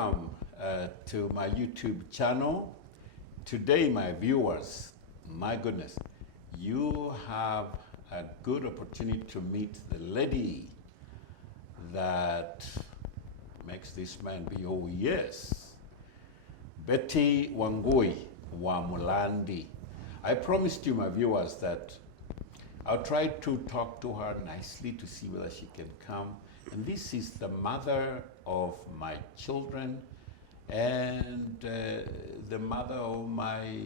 Welcome to my YouTube channel. Today, my viewers, my goodness, you have a good opportunity to meet the lady that makes this man be who he is. Betty Wangui wa Mulandi. I promised you, my viewers, that I'll try to talk to her nicely to see whether she can come. And this is the mother of my children and the mother of my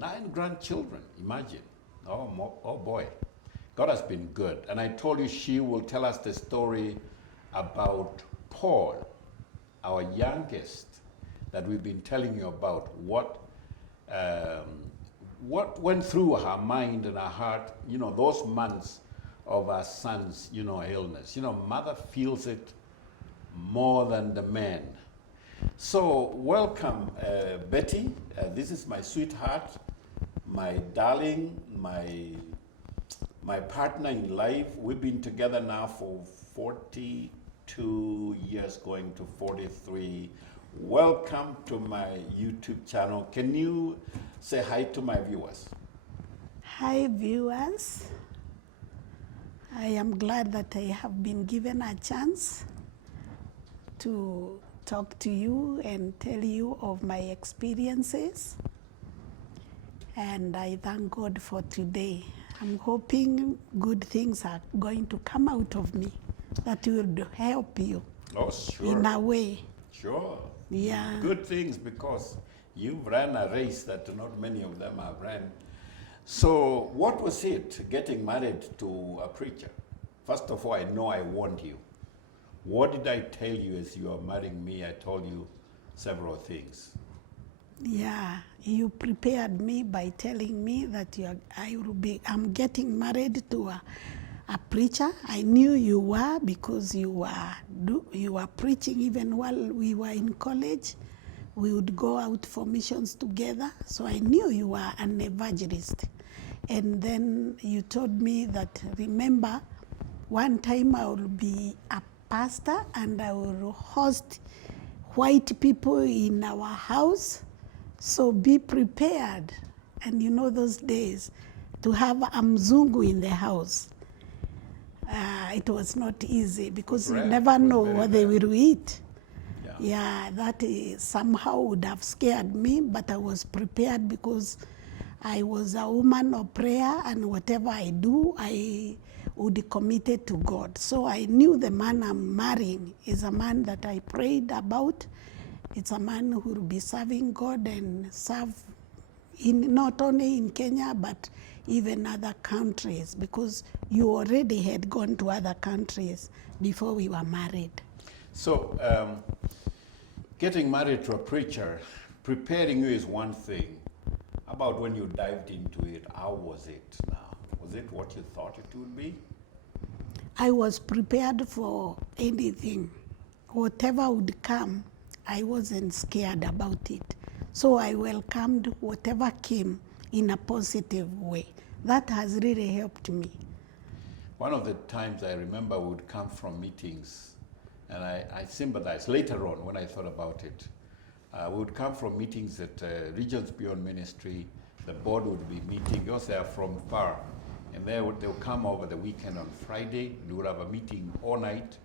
9 grandchildren. Imagine. Oh boy. God has been good. And I told you she will tell us the story about Paul, our youngest, that we've been telling you about. What went through her mind and her heart, those months of her son's, illness. Mother feels it more than the man. So welcome, Betty. This is my sweetheart, my darling, my partner in life. We've been together now for 42 years, going to 43. Welcome to my YouTube channel. Can you say hi to my viewers? Hi, viewers. I am glad that I have been given a chance to talk to you and tell you of my experiences. And I thank God for today. I'm hoping good things are going to come out of me that will help you. Oh, sure. In a way. Sure. Yeah. Good things, because you've ran a race that not many of them have ran. So what was it, getting married to a preacher? First of all, I know I warned you. What did I tell you as you are marrying me? I told you several things. Yeah, you prepared me by telling me that I'm getting married to a preacher. I knew you were, because you were preaching even while we were in college. We would go out for missions together. So I knew you were an evangelist. And then you told me that, remember, one time I will be a pastor and I will host white people in our house. So be prepared. And you know those days, to have a mzungu in the house, it was not easy, because you never know what they will eat. Yeah, that somehow would have scared me, but I was prepared because I was a woman of prayer, and whatever I do, I would commit it to God. So I knew the man I'm marrying is a man that I prayed about. It's a man who will be serving God and serve not only in Kenya, but even other countries, because you already had gone to other countries before we were married. So getting married to a preacher, preparing you is one thing. How about when you dived into it? How was it now? Was it what you thought it would be? I was prepared for anything. Whatever would come, I wasn't scared about it. So I welcomed whatever came in a positive way. That has really helped me. One of the times I remember we would come from meetings, and I sympathized later on when I thought about it. We would come from meetings at Regions Beyond Ministry. The board would be meeting, because they are from far. And they would come over the weekend on Friday. We would have a meeting all night.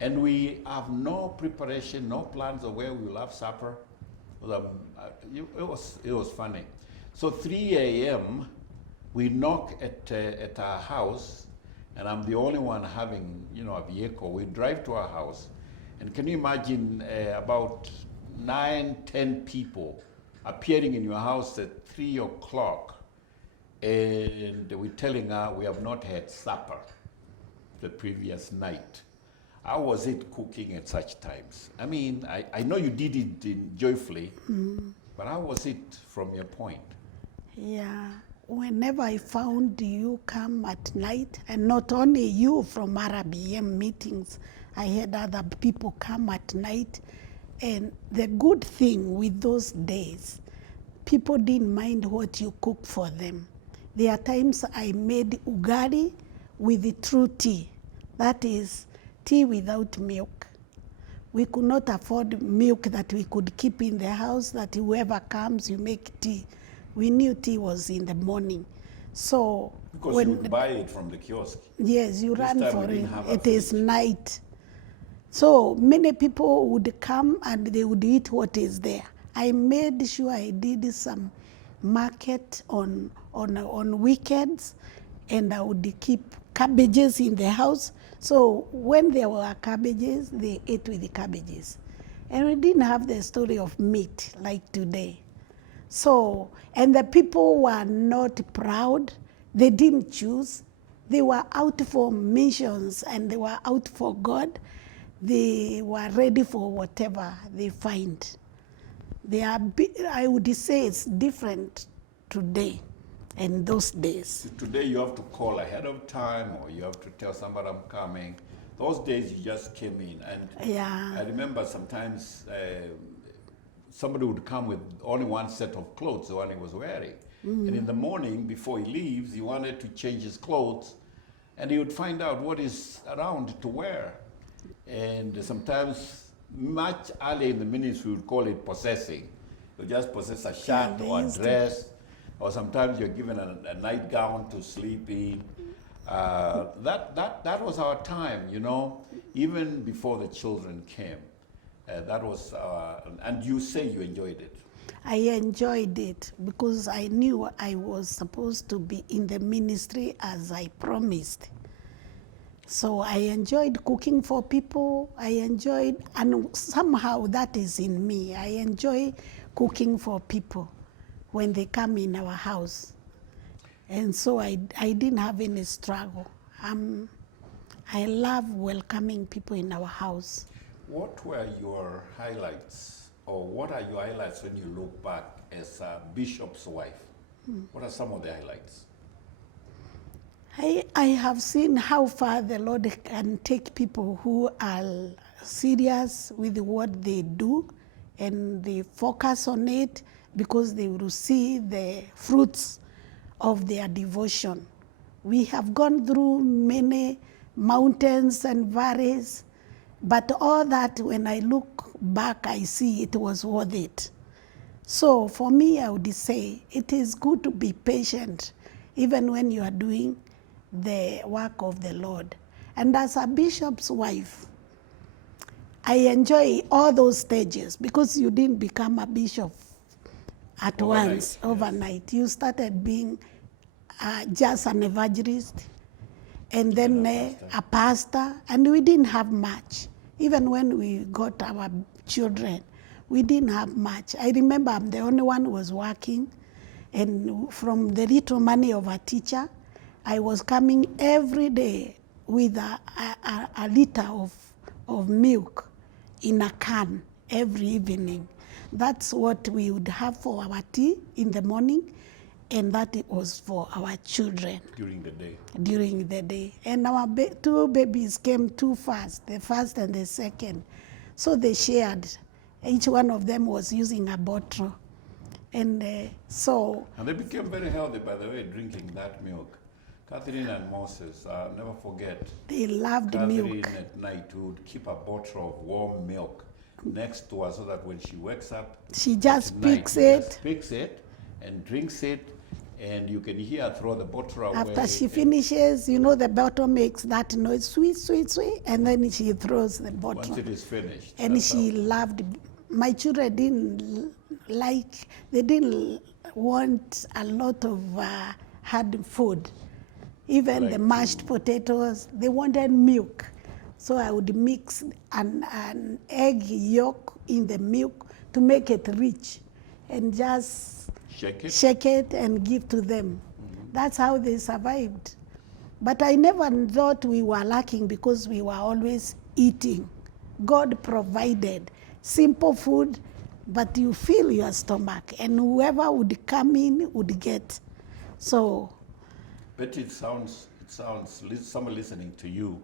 And we have no preparation, no plans of where we will have supper. It was funny. So 3 a.m., we knock at our house, and I'm the only one having, a vehicle. We drive to our house, and can you imagine about 9, 10 people appearing in your house at 3 o'clock, and we're telling her we have not had supper the previous night? How was it cooking at such times? I mean, I know you did it joyfully, but how was it from your point? Yeah, whenever I found you come at night, and not only you from RBM meetings, I had other people come at night. And the good thing with those days, people didn't mind what you cook for them. There are times I made ugali with the true tea. That is tea without milk. We could not afford milk that we could keep in the house, that whoever comes, you make tea. We knew tea was in the morning. So Because you would buy it from the kiosk. yes, you This run time for we it. didn't have a It is fridge. night. So many people would come and they would eat what is there. I made sure I did some market on weekends, and I would keep cabbages in the house. So when there were cabbages, they ate with the cabbages. And we didn't have the story of meat like today. So, and the people were not proud. They didn't choose. They were out for missions and they were out for God. They were ready for whatever they find. They are, I would say it's different today and those days. Today you have to call ahead of time, or you have to tell somebody I'm coming. Those days you just came in, and Yeah. I remember sometimes somebody would come with only one set of clothes, the one he was wearing. And in the morning, before he leaves, he wanted to change his clothes, and he would find out what is around to wear. And sometimes, much earlier in the ministry, we would call it possessing. You just possess a shirt they or a used to. dress, or sometimes you're given a nightgown to sleep in. That was our time, you know, even before the children came. That was, and you say you enjoyed it. I enjoyed it because I knew I was supposed to be in the ministry as I promised. So I enjoyed cooking for people. I enjoyed, and somehow that is in me. I enjoy cooking for people when they come in our house. And so I didn't have any struggle. I love welcoming people in our house. What were your highlights, or what are your highlights when you look back as a bishop's wife? What are some of the highlights? I have seen how far the Lord can take people who are serious with what they do and they focus on it because they will see the fruits of their devotion. We have gone through many mountains and valleys, but all that, when I look back, I see it was worth it. So for me, I would say it is good to be patient, even when you are doing the work of the Lord. And as a bishop's wife, I enjoy all those stages because you didn't become a bishop at Overnight, once, yes. overnight. You started being just an evangelist and then a pastor, and we didn't have much. Even when we got our children, we didn't have much. I remember I'm the only one who was working, and from the little money of a teacher, I was coming every day with a liter of milk in a can every evening. That's what we would have for our tea in the morning, and that it was for our children During the day. during the day. And our two babies came too fast, the first and the second. So they shared. Each one of them was using a bottle. And so... And they became very healthy, by the way, drinking that milk. Catherine and Moses, I'll never forget. They loved Catherine milk. at night would keep a bottle of warm milk next to her so that when she wakes up, She just at night, picks she it. just picks it and drinks it, and you can hear her throw the bottle away. After she finishes, you know, the bottle makes that noise, sweet, sweet, sweet, and then she throws the bottle. Once it is finished. And that's she how- loved. My children didn't like, they didn't want a lot of hard food. Even the Like mashed potatoes, they wanted milk. So I would mix an egg yolk in the milk to make it rich and just Shake it. and give to them. That's how they survived. But I never thought we were lacking because we were always eating. God provided simple food, but you fill your stomach, and whoever would come in would get. So But it sounds, someone listening to you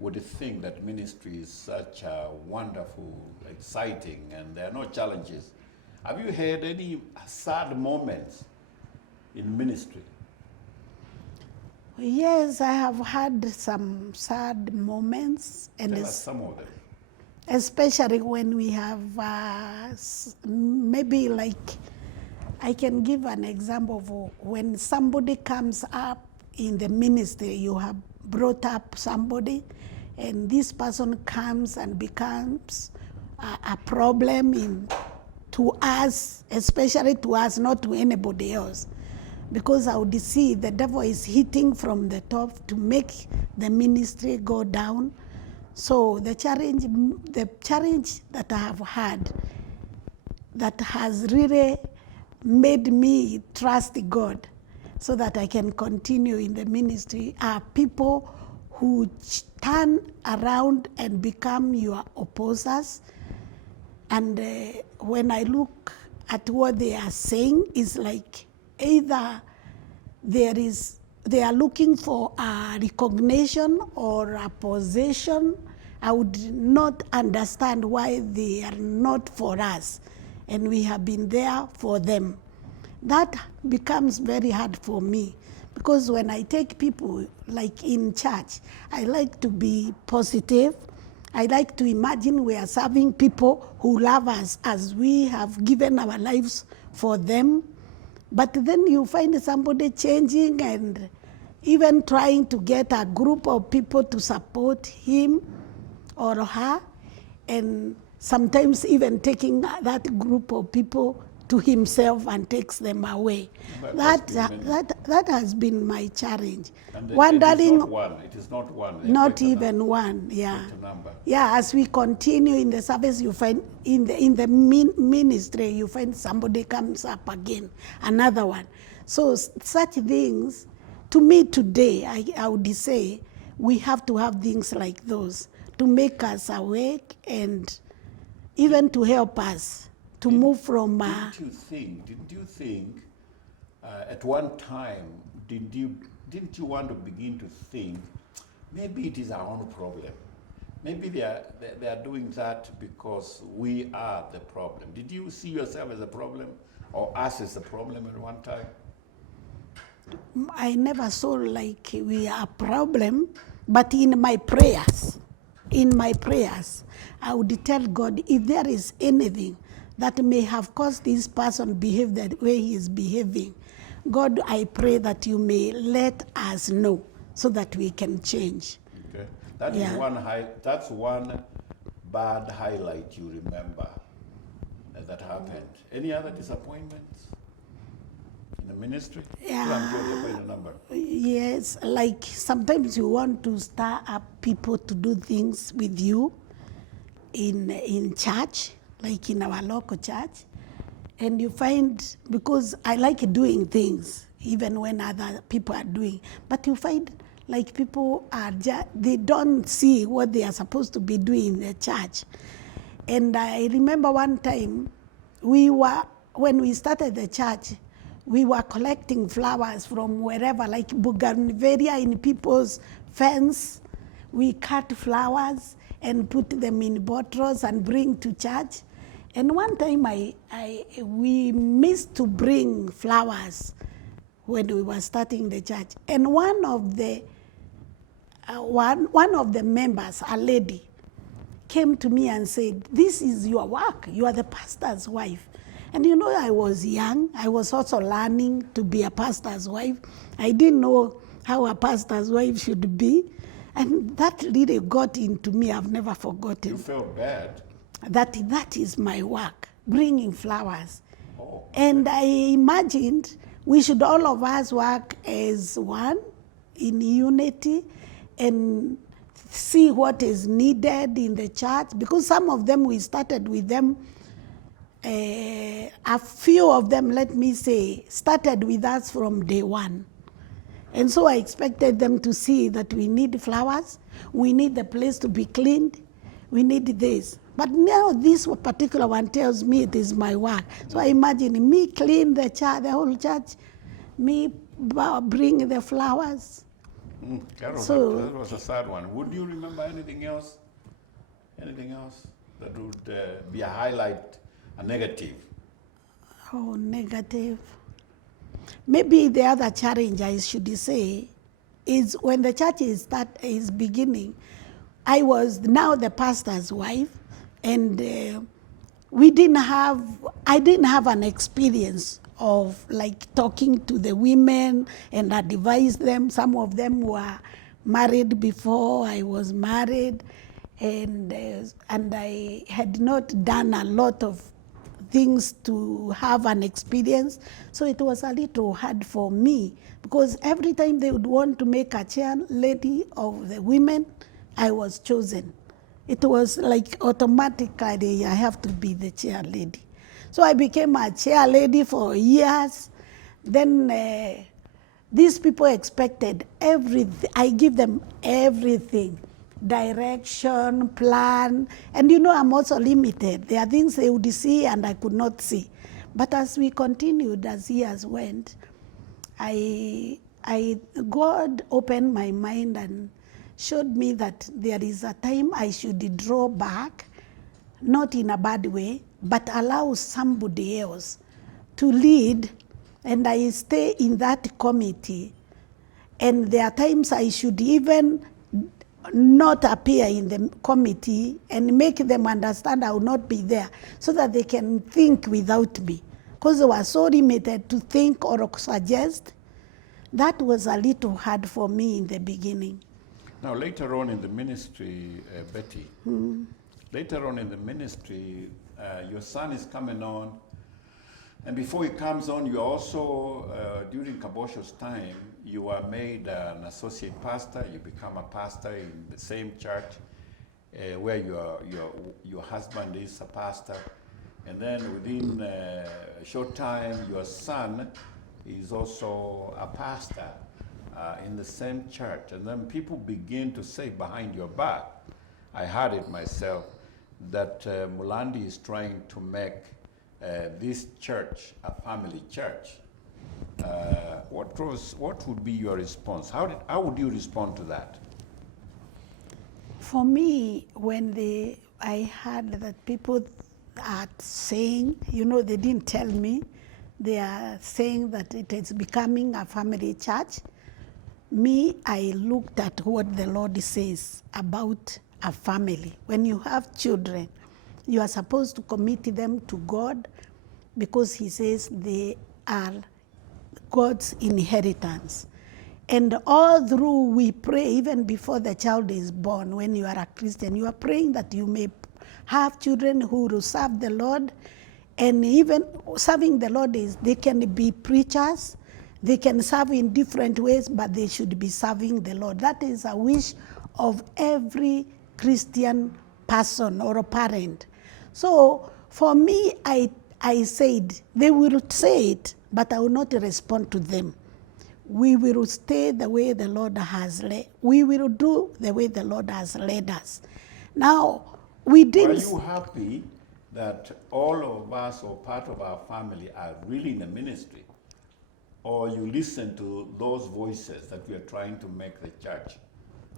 would think that ministry is such a wonderful, exciting, and there are no challenges. Have you had any sad moments in ministry? yes, I have had some sad moments, and Tell us some of them. especially when we have maybe like, I can give an example of when somebody comes up in the ministry, you have brought up somebody, and this person comes and becomes a problem to us, especially to us, not to anybody else. Because I would see the devil is hitting from the top to make the ministry go down. So the challenge that I have had that has really made me trust God so that I can continue in the ministry are people who turn around and become your opposers. And when I look at what they are saying, it's like either they are looking for a recognition or a possession. I would not understand why they are not for us, and we have been there for them. That becomes very hard for me, because when I take people, like in church, I like to be positive. I like to imagine we are serving people who love us as we have given our lives for them. But then you find somebody changing and even trying to get a group of people to support him or her, and sometimes even taking that group of people to himself and takes them away. That has been my challenge. And Wondering, it is not one. not even one, yeah. Yeah, as we continue in the service, you find in the ministry, you find somebody comes up again, another one. So such things, to me today, I would say, we have to have things like those to make us awake and even to help us to move from. Did you think at one time, didn't you want to begin to think maybe it is our own problem? Maybe they are doing that because we are the problem. Did you see yourself as a problem or us as a problem at one time? I never saw like we are a problem, but in my prayers, I would tell God, if there is anything that may have caused this person behave the way he is behaving, God, I pray that you may let us know so that we can change. Okay, that's one bad highlight you remember that happened. Any other disappointments in the ministry? Yeah. I'm sure you're quite a number. Yes, like sometimes you want to stir up people to do things with you in church, like in our local church, and you find, because I like doing things even when other people are doing, but you find like people are they don't see what they are supposed to be doing in the church. And I remember one time when we started the church, we were collecting flowers from wherever, like bougainvillea in people's fence. We cut flowers and put them in bottles and bring to church. And one time we missed to bring flowers when we were starting the church. And one of the members, a lady, came to me and said, "This is your work. You are the pastor's wife." And you know, I was young. I was also learning to be a pastor's wife. I didn't know how a pastor's wife should be. And that really got into me. I've never forgotten. You felt bad? That is my work, bringing flowers. Oh. And I imagined we should all of us work as one in unity and see what is needed in the church. Because some of them, we started with them. A few of them, let me say, started with us from day one. And so I expected them to see that we need flowers, we need the place to be cleaned, we need this. But now this particular one tells me it is my work. So I imagine me clean the church, the whole church, me bring the flowers. That was a sad one. Would you remember anything else? Anything else that would be a highlight, a negative? Oh, negative. Maybe the other challenge, I should say, is when the church is beginning, I was now the pastor's wife, And I didn't have an experience of like talking to the women and advise them. Some of them were married before I was married, and I had not done a lot of things to have an experience. So it was a little hard for me, because every time they would want to make a chair lady of the women, I was chosen. It was like automatically I have to be the chair lady. So I became a chair lady for years. Then these people expected everything. I give them everything, direction, plan. And you know, I'm also limited. There are things they would see and I could not see. But as we continued, as years went, God opened my mind and showed me that there is a time I should draw back, not in a bad way, but allow somebody else to lead, and I stay in that committee. And there are times I should even not appear in the committee and make them understand I will not be there, so that they can think without me. Because they were so limited to think or suggest. That was a little hard for me in the beginning. Now, later on in the ministry, Betty, later on in the ministry, your son is coming on, and before he comes on, you also, during Kabosho's time, you are made an associate pastor. You become a pastor in the same church where your husband is a pastor. And then within a short time, your son is also a pastor in the same church. And then people begin to say behind your back, I heard it myself, that Mulandi is trying to make this church a family church. What would be your response? How would you respond to that? For me, when I heard that people are saying, you know, they didn't tell me, they are saying that it is becoming a family church. Me, I looked at what the Lord says about a family. When you have children, you are supposed to commit them to God, because He says they are God's inheritance. And all through we pray, even before the child is born, when you are a Christian, you are praying that you may have children who will serve the Lord. And even serving the Lord is, they can be preachers, they can serve in different ways, but they should be serving the Lord. That is a wish of every Christian person or a parent. So for me, I said, they will say it, but I will not respond to them. We will stay the way the Lord has led. We will do the way the Lord has led us. Now, we didn't. Are you happy that all of us or part of our family are really in the ministry? Or you listen to those voices that we are trying to make the church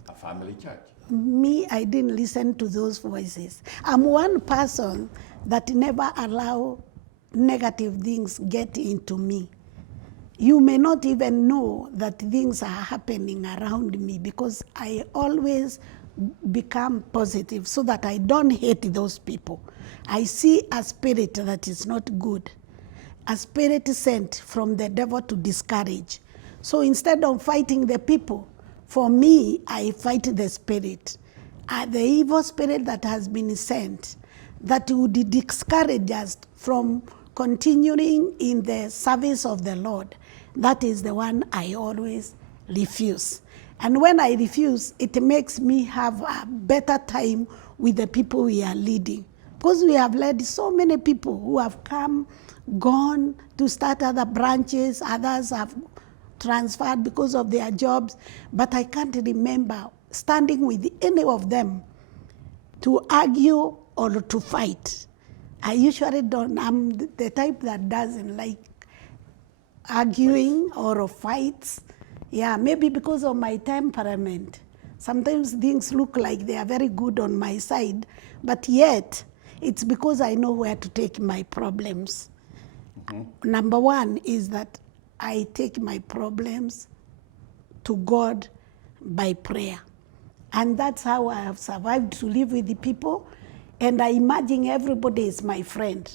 a family church? Me, I didn't listen to those voices. I'm one person that never allow negative things get into me. You may not even know that things are happening around me, because I always become positive so that I don't hate those people. I see a spirit that is not good, a spirit sent from the devil to discourage. So instead of fighting the people, for me, I fight the spirit, the evil spirit that has been sent, that would discourage us from continuing in the service of the Lord. That is the one I always refuse. And when I refuse, it makes me have a better time with the people we are leading. Because we have led so many people who have come, gone to start other branches, others have transferred because of their jobs, but I can't remember standing with any of them to argue or to fight. I usually don't. I'm the type that doesn't like arguing or fights. Yeah, maybe because of my temperament. Sometimes things look like they are very good on my side, but yet it's because I know where to take my problems. Mm-hmm. Number one is that I take my problems to God by prayer. And that's how I have survived to live with the people. and I imagine everybody is my friend.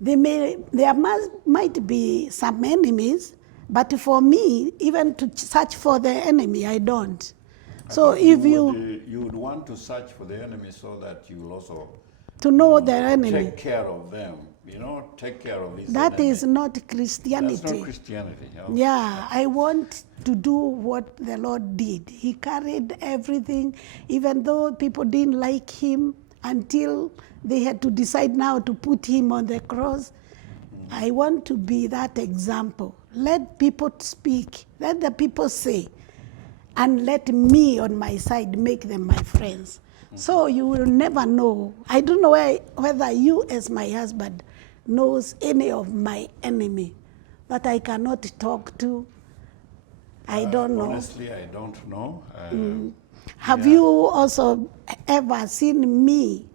Might be some enemies, but for me, even to search for the enemy, I don't. I So thought if you would want to search for the enemy so that you will also to know the enemy, take care of them, take care of his that enemy. is not Christianity. That's not Christianity. Yeah, I want to do what the Lord did. He carried everything, even though people didn't like him until they had to decide now to put him on the cross. I want to be that example. Let people speak, let the people say, and let me on my side make them my friends. So you will never know. I don't know whether you as my husband knows any of my enemy that I cannot talk to. I don't know. Honestly, I don't know. Have you also ever seen me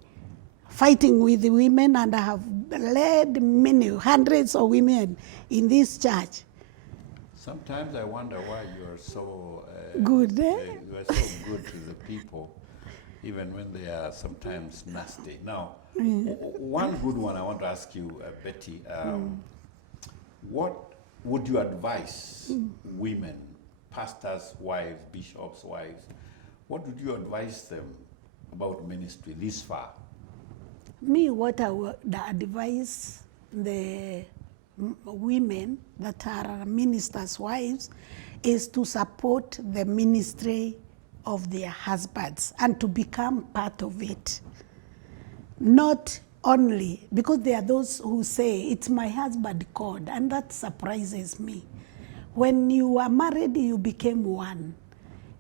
fighting with the women? And I have led hundreds of women in this church. Sometimes I wonder why you are so Good, eh? You are so good to the people, even when they are sometimes nasty. Now, one good one I want to ask you, Betty. What would you advise women, pastors' wives, bishops' wives? What would you advise them about ministry this far? Me, what I would advise the women that are ministers' wives is to support the ministry of their husbands and to become part of it. Not only, because there are those who say, it's my husband called, and that surprises me. When you are married, you became one.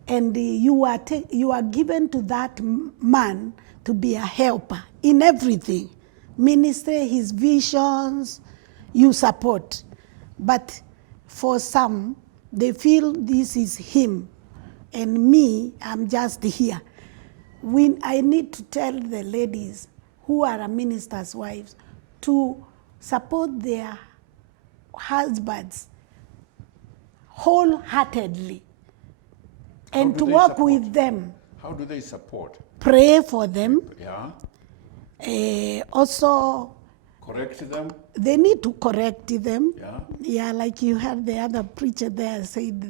And you are given to that man to be a helper in everything. Ministry, his visions, you support. But for some, they feel this is him, and me, I'm just here. I need to tell the ladies who are a minister's wives to support their husbands wholeheartedly and to work with them. How do they support? Pray for them. Yeah. Also, correct them. They need to correct them. Yeah. Yeah, like you heard the other preacher there said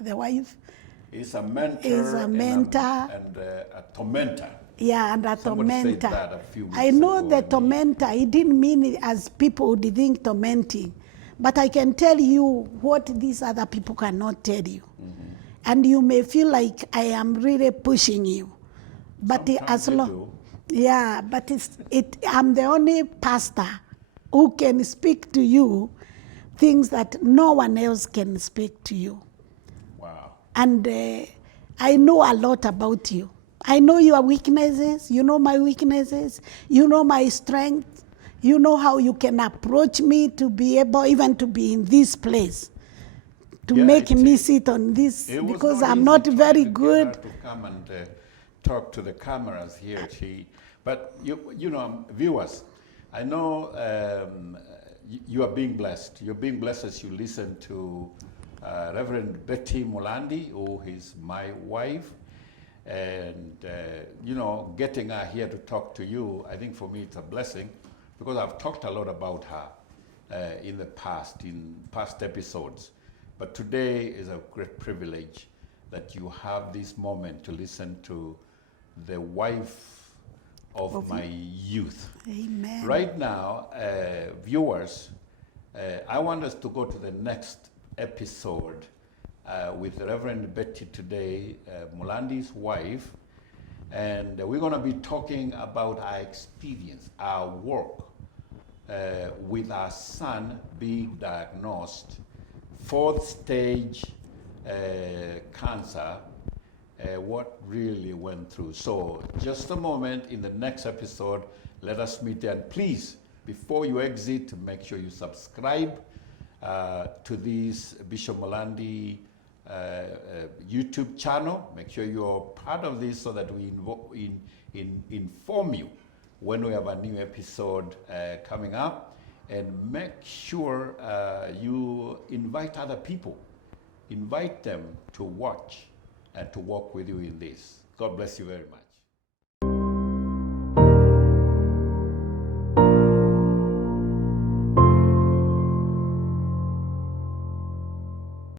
the wife is a mentor, and a tormentor. Yeah, and a Somebody tormentor. said that a few weeks I know ago the tormentor, he didn't mean it as people would think tormenting. But I can tell you what these other people cannot tell you. Mm-hmm. And you may feel like I am really pushing you. But as long, yeah, but I'm the only pastor who can speak to you things that no one else can speak to you. Wow. And I know a lot about you. I know your weaknesses. You know my weaknesses. You know my strength. You know how you can approach me to be able even to be in this place, to make me sit on this, because I'm not very good. To come and talk to the cameras here. But viewers, I know you are being blessed. You're being blessed as you listen to Reverend Betty Mulandi, who is my wife. And, getting her here to talk to you, I think for me it's a blessing, because I've talked a lot about her in past episodes. But today is a great privilege that you have this moment to listen to the wife of my youth. Amen. Right now, viewers, I want us to go to the next episode with Reverend Betty today, Mulandi's wife, and we're going to be talking about our experience, our work with our son being diagnosed 4th stage cancer, what really went through. So just a moment, in the next episode, let us meet there. And please, before you exit, make sure you subscribe to this Bishop Mulandi YouTube channel. Make sure you're part of this so that we inform you when we have a new episode coming up. And make sure you invite other people. Invite them to watch and to walk with you in this. God bless you very much.